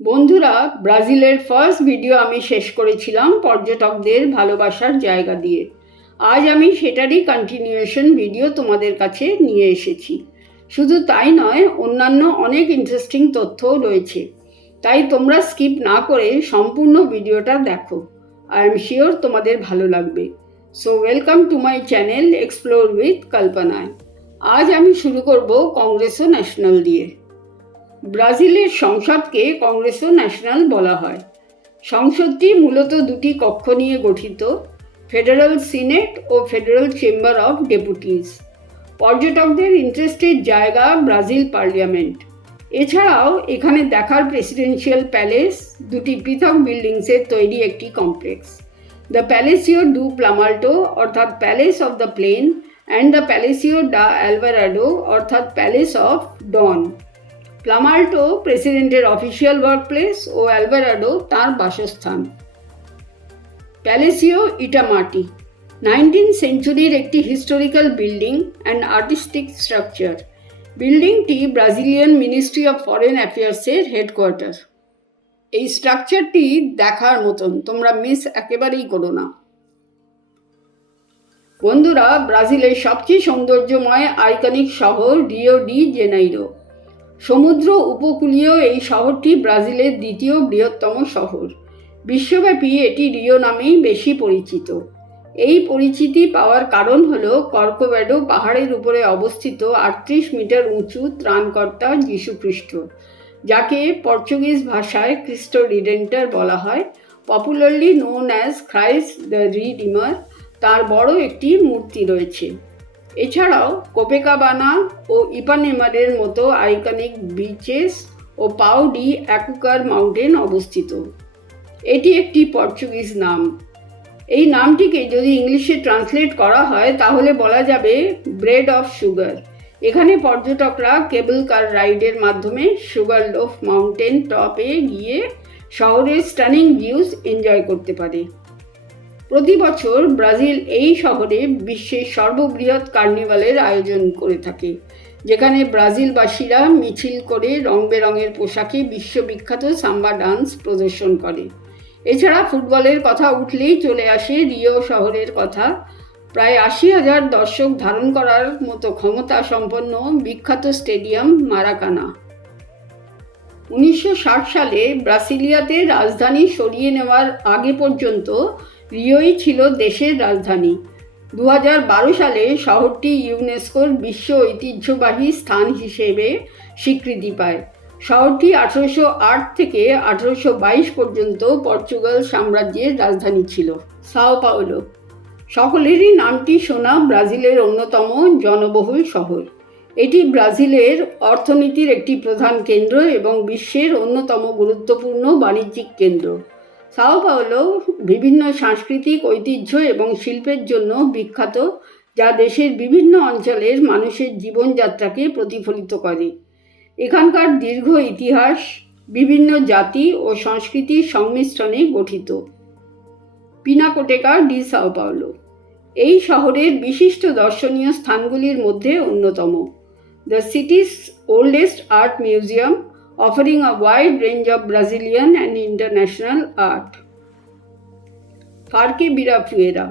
বন্ধুরা, ব্রাজিলের first video আমি শেষ করেছিলাম পর্যটকদের ভালোবাসার জায়গা দিয়ে। আজ আমি সেটারই কন্টিনিউয়েশন ভিডিও তোমাদের কাছে নিয়ে এসেছি। শুধু তাই নয়, অন্যান্য অনেক ইন্টারেস্টিং তথ্যও রয়েছে, তাই তোমরা স্কিপ না করে সম্পূর্ণ ভিডিওটা দেখো। আই এম শিওর তোমাদের ভালো লাগবে। So welcome to my channel explore with কল্পনায়। আজ আমি শুরু করব কংগ্রেসো ন্যাশনাল দিয়ে। ব্রাজিলের সংসদকে কংগ্রেসো ন্যাশনাল বলা হয়। সংসদটি মূলত দুটি কক্ষ নিয়ে গঠিত, ফেডারেল সিনেট ও ফেডারেল চেম্বার অফ ডেপুটিস। পর্যটকদের ইন্টারেস্টের জায়গা ব্রাজিল পার্লামেন্ট। এছাড়াও এখানে দেখার প্রেসিডেন্সিয়াল প্যালেস, দুটি পৃথক বিল্ডিংসের তৈরি একটি complex, the Palacio do Planalto অর্থাৎ palace of the plain and the Palacio da Alvorada অর্থাৎ প্যালেস অফ ডন। প্লামাল্টো প্রেসিডেন্টের অফিসিয়াল ওয়ার্কপ্লেস ও অ্যালভারাডো তাঁর বাসস্থান। প্যালেসিও ইটামাটি 19th সেঞ্চুরির একটি historical building and artistic structure. বিল্ডিংটি ব্রাজিলিয়ান মিনিস্ট্রি অফ ফরেন অ্যাফেয়ার্সের হেডকোয়ার্টার। এই স্ট্রাকচারটি দেখার মতন, তোমরা মিস একেবারেই করো না। বন্ধুরা, ব্রাজিলের সবচেয়ে সৌন্দর্যময় আইকনিক শহর রিও ডি জেনাইরো। সমুদ্র উপকূলীয় এই শহরটি ব্রাজিলের দ্বিতীয় বৃহত্তম শহর। বিশ্বব্যাপী এটি রিও নামেই বেশি পরিচিত। এই পরিচিতি পাওয়ার কারণ হল কর্কোভ্যাডো পাহাড়ের উপরে অবস্থিত 38 মিটার উঁচু ত্রাণকর্তা যীশুখ্রিস্ট, যাকে পর্তুগিজ ভাষায় খ্রিস্ট রিডেন্টার বলা হয়, popularly known as Christ the redeemer. তার বড় একটি মূর্তি রয়েছে। এছাড়াও কোপেকাবানা ও ইপানেমারের মতো আইকনিক বিচেস ও পাও ডি অ্যাকুকার মাউন্টেন অবস্থিত। এটি একটি পর্তুগিজ নাম। এই নামটিকে যদি ইংলিশে ট্রান্সলেট করা হয় তাহলে বলা যাবে ব্রেড অফ সুগার। এখানে পর্যটকরা কেবল কার রাইডের মাধ্যমে সুগার লোফ মাউন্টেন টপে গিয়ে শহরের স্টানিং ভিউজ এনজয় করতে পারে। প্রতি বছর ব্রাজিল এই শহরে বিশ্বের সর্ববৃহৎ কার্নিভালের আয়োজন করে থাকে, যেখানে ব্রাজিলবাসীরা মিছিল করে রং বেরঙের পোশাকে বিশ্ববিখ্যাত সাম্বা ডান্স প্রদর্শন করে। এছাড়া ফুটবলের কথা উঠলেই চলে আসে রিও শহরের কথা। প্রায় 80,000 দর্শক ধারণ করার মতো ক্ষমতা সম্পন্ন বিখ্যাত স্টেডিয়াম মারাকানা। 1960 সালে ব্রাসিলিয়াতে রাজধানী সরিয়ে নেওয়ার আগে পর্যন্ত রিওই ছিল দেশের রাজধানী। 2012 সালে শহরটি ইউনেস্কোর বিশ্ব ঐতিহ্যবাহী স্থান হিসেবে স্বীকৃতি পায়। শহরটি 1808 থেকে 1822 পর্যন্ত পর্তুগাল সাম্রাজ্যের রাজধানী ছিল। সাও পাওলো সকলেরই নামটি শোনা ব্রাজিলের অন্যতম জনবহুল শহর। এটি ব্রাজিলের অর্থনীতির একটি প্রধান কেন্দ্র এবং বিশ্বের অন্যতম গুরুত্বপূর্ণ বাণিজ্যিক কেন্দ্র। সাও পাওলো বিভিন্ন সাংস্কৃতিক ঐতিহ্য এবং শিল্পের জন্য বিখ্যাত, যা দেশের বিভিন্ন অঞ্চলের মানুষের জীবনযাত্রাকে প্রতিফলিত করে। এখানকার দীর্ঘ ইতিহাস বিভিন্ন জাতি ও সংস্কৃতির সংমিশ্রণে গঠিত। পিনাকোটেকা ডি সাও পাওলো এই শহরের বিশিষ্ট দর্শনীয় স্থানগুলির মধ্যে অন্যতম। The সিটিজ oldest art museum, offering a wide range of Brazilian and international art. পার্কে বিরাফুয়েরা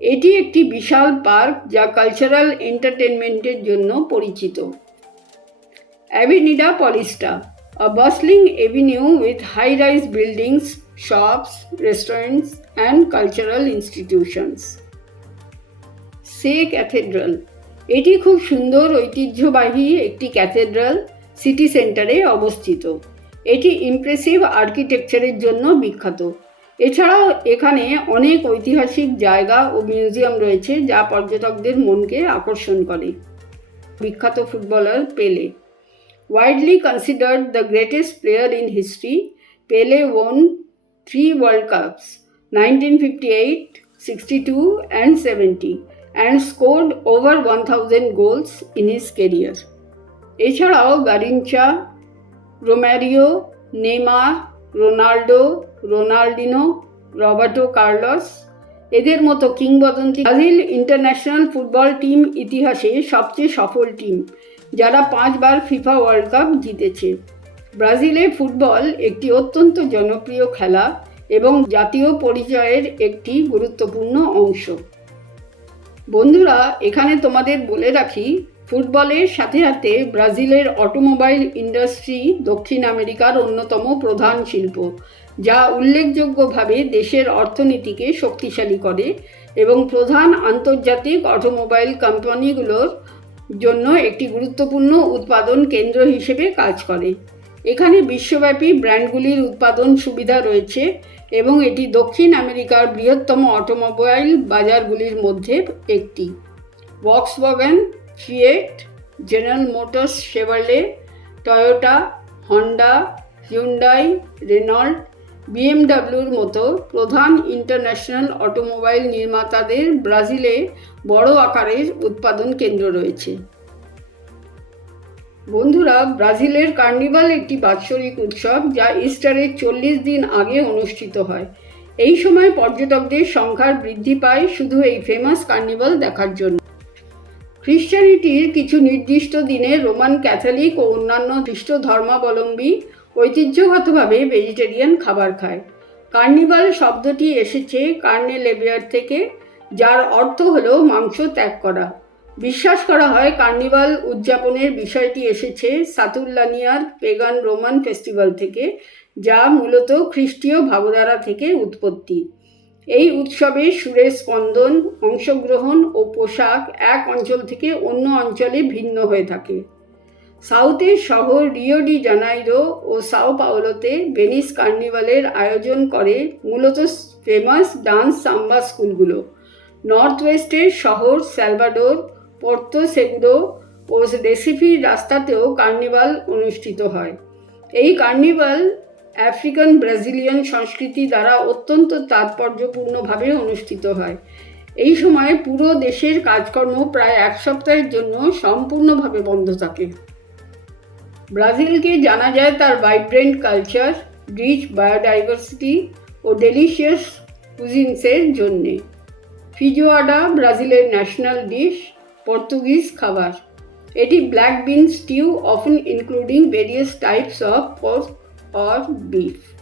এটি একটি বিশাল পার্ক যা কালচারাল এন্টারটেনমেন্টের জন্য পরিচিত। অ্যাভিনিডা পলিস্টা, a bustling avenue with high-rise buildings, shops, restaurants and cultural institutions. Say cathedral এটি খুব সুন্দর ঐতিহ্যবাহী একটি ক্যাথেড্রাল সিটি সেন্টারে অবস্থিত। এটি ইমপ্রেসিভ আর্কিটেকচারের জন্য বিখ্যাত। এছাড়াও এখানে অনেক ঐতিহাসিক জায়গা ও মিউজিয়াম রয়েছে যা পর্যটকদের মনকে আকর্ষণ করে। বিখ্যাত ফুটবলার পেলে, widely considered the greatest player in history, Pele won 3 World Cups, 1958, 62 and 70, and scored over 1,000 goals in his career. এছাড়াও Garrincha, Romario, Neymar, Ronaldo, Ronaldinho, Roberto Carlos এদের মতো কিংবদন্তি ব্রাজিল ইন্টারন্যাশনাল ফুটবল টিম ইতিহাসে সবচেয়ে সফল team, যারা 5 বার FIFA world cup জিতেছে। ব্রাজিলে ফুটবল একটি অত্যন্ত জনপ্রিয় খেলা এবং জাতীয় পরিচয়ের একটি গুরুত্বপূর্ণ অংশ। বন্ধুরা, এখানে তোমাদের বলে রাখি, ফুটবলের সাথে সাথে ব্রাজিলের অটোমোবাইল ইন্ডাস্ট্রি দক্ষিণ আমেরিকার অন্যতম প্রধান শিল্প, যা উল্লেখযোগ্যভাবে দেশের অর্থনীতিকে শক্তিশালী করে এবং প্রধান আন্তর্জাতিক অটোমোবাইল কোম্পানিগুলোর জন্য একটি গুরুত্বপূর্ণ উৎপাদন কেন্দ্র হিসেবে কাজ করে। এখানে বিশ্বব্যাপী ব্র্যান্ডগুলির উৎপাদন সুবিধা রয়েছে এবং এটি দক্ষিণ আমেরিকার বৃহত্তম অটোমোবাইল বাজারগুলির মধ্যে একটি। Volkswagen, Fiat, General Motors, Chevrolet, Toyota, Honda, Hyundai, Renault, বিএমডব্লিউর মতো প্রধান ইন্টারন্যাশনাল অটোমোবাইল নির্মাতাদের ব্রাজিলে বড় আকারের উৎপাদন কেন্দ্র রয়েছে। বন্ধুরা, ব্রাজিলের কার্নিভাল একটি বাৎসরিক উৎসব যা ইস্টারের 40 দিন আগে অনুষ্ঠিত হয়। এই সময় পর্যটকদের সংখ্যার বৃদ্ধি পায় শুধু এই ফেমাস কার্নিভাল দেখার জন্য। খ্রিশ্চানিটির কিছু নির্দিষ্ট দিনে রোমান ক্যাথলিক ও অন্যান্য খ্রিস্ট ধর্মাবলম্বী ঐতিহ্যগতভাবে ভেজিটেরিয়ান খাবার খায়। কার্নিভাল শব্দটি এসেছে কার্নে লেভিয়ার থেকে, যার অর্থ হলো মাংস ত্যাগ করা। বিশ্বাস করা হয় কার্নিভাল উদযাপনের বিষয়টি এসেছে সাতুর্লানিয়ার পেগান রোমান ফেস্টিভ্যাল থেকে, যা মূলত খ্রিস্টীয় ভাবধারা থেকে উৎপত্তি। এই উৎসবে সুরের স্পন্দন, অংশগ্রহণ ও পোশাক এক অঞ্চল থেকে অন্য অঞ্চলে ভিন্ন হয়ে থাকে। সাউথের শহর রিও ডি জানাইরো ও সাও পাওলোতে ভেনিস কার্নিভালের আয়োজন করে মূলত ফেমাস ডান্স সাম্বা স্কুলগুলো। নর্থ ওয়েস্টের শহর সালভাডোর, পোর্তো সেগুরো ও রেসিফির রাস্তাতেও কার্নিভাল অনুষ্ঠিত হয়। এই কার্নিভাল আফ্রিকান ব্রাজিলিয়ান সংস্কৃতি দ্বারা অত্যন্ত তাৎপর্যপূর্ণভাবে অনুষ্ঠিত হয়। এই সময় পুরো দেশের কাজকর্ম প্রায় এক সপ্তাহের জন্য সম্পূর্ণভাবে বন্ধ থাকে। ব্রাজিলকে জানা যায় তার ভাইব্রেন্ট কালচার, রিচ বায়োডাইভার্সিটি ও ডেলিশিয়াস কুজিনসের জন্যে। ফিজোয়াডা ব্রাজিলের ন্যাশনাল ডিশ, পর্তুগিজ খাবার। এটি black bin stew, often including various types of pork or beef.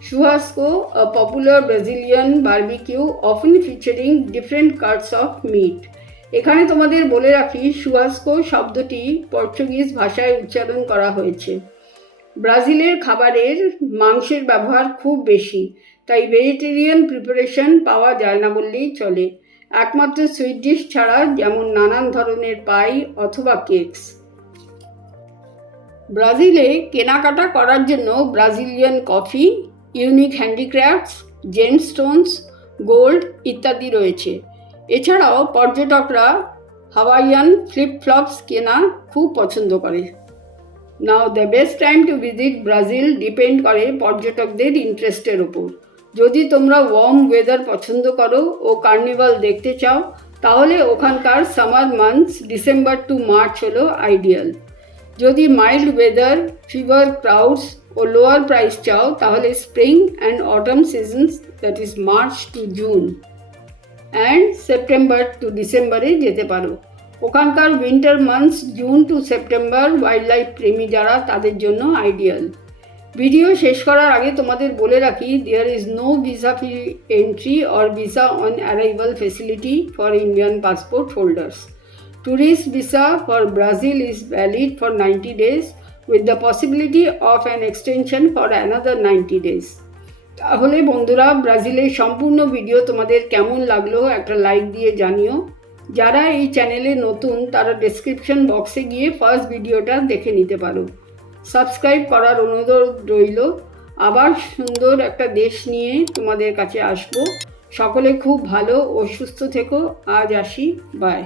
Churrasco, a popular Brazilian barbecue often featuring different cuts of meat. এখানে তোমাদের বলে রাখি, চুরাস্কো শব্দটি পর্তুগিজ ভাষায় উচ্চারণ করা হয়েছে। ব্রাজিলের খাবারের মাংসের ব্যবহার খুব বেশি, তাই ভেজিটেরিয়ান প্রিপারেশন পাওয়া যায় না বললেই চলে, একমাত্র সুইট ডিশ ছাড়া, যেমন নানান ধরনের পাই অথবা কেকস। ব্রাজিলে কেনাকাটা করার জন্য Brazilian coffee, unique handicrafts, gemstones, gold ইত্যাদি রয়েছে। এছাড়াও পর্যটকরা হাওয়াইয়ান ফ্লিপ-ফ্লপস কেনা খুব পছন্দ করে। Now the best time to visit Brazil depend করে পর্যটকদের ইন্টারেস্টের ওপর। যদি তোমরা ওয়ার্ম ওয়েদার পছন্দ করো ও কার্নিভাল দেখতে চাও, তাহলে ওখানকার summer months December to March হলো আইডিয়াল। যদি মাইল্ড ওয়েদার, ফিভার ক্রাউডস ও লোয়ার প্রাইস চাও, তাহলে spring and autumn seasons, that is March to June and September to ডিসেম্বরে যেতে পারো। ওখানকার winter months June to September wildlife প্রেমী যারা, তাদের জন্য আইডিয়াল। ভিডিও শেষ করার আগে তোমাদের বলে রাখি, there is no visa free entry or visa on arrival facility for Indian passport holders. Tourist visa for Brazil is valid for 90 days with the possibility of an extension for another 90 days. তাহলে বন্ধুরা, ব্রাজিলের সম্পূর্ণ video তোমাদের কেমন লাগলো একটা like দিয়ে জানিও। যারা এই চ্যানেলে নতুন, তারা ডেসক্রিপশন বক্সে গিয়ে ফার্স্ট ভিডিওটা দেখে নিতে পারো। সাবস্ক্রাইব করার অনুরোধ রইল। আবার সুন্দর একটা দেশ নিয়ে তোমাদের কাছে আসবো। সকলে খুব ভালো ও সুস্থ থেকো। আজ আসি, বাই।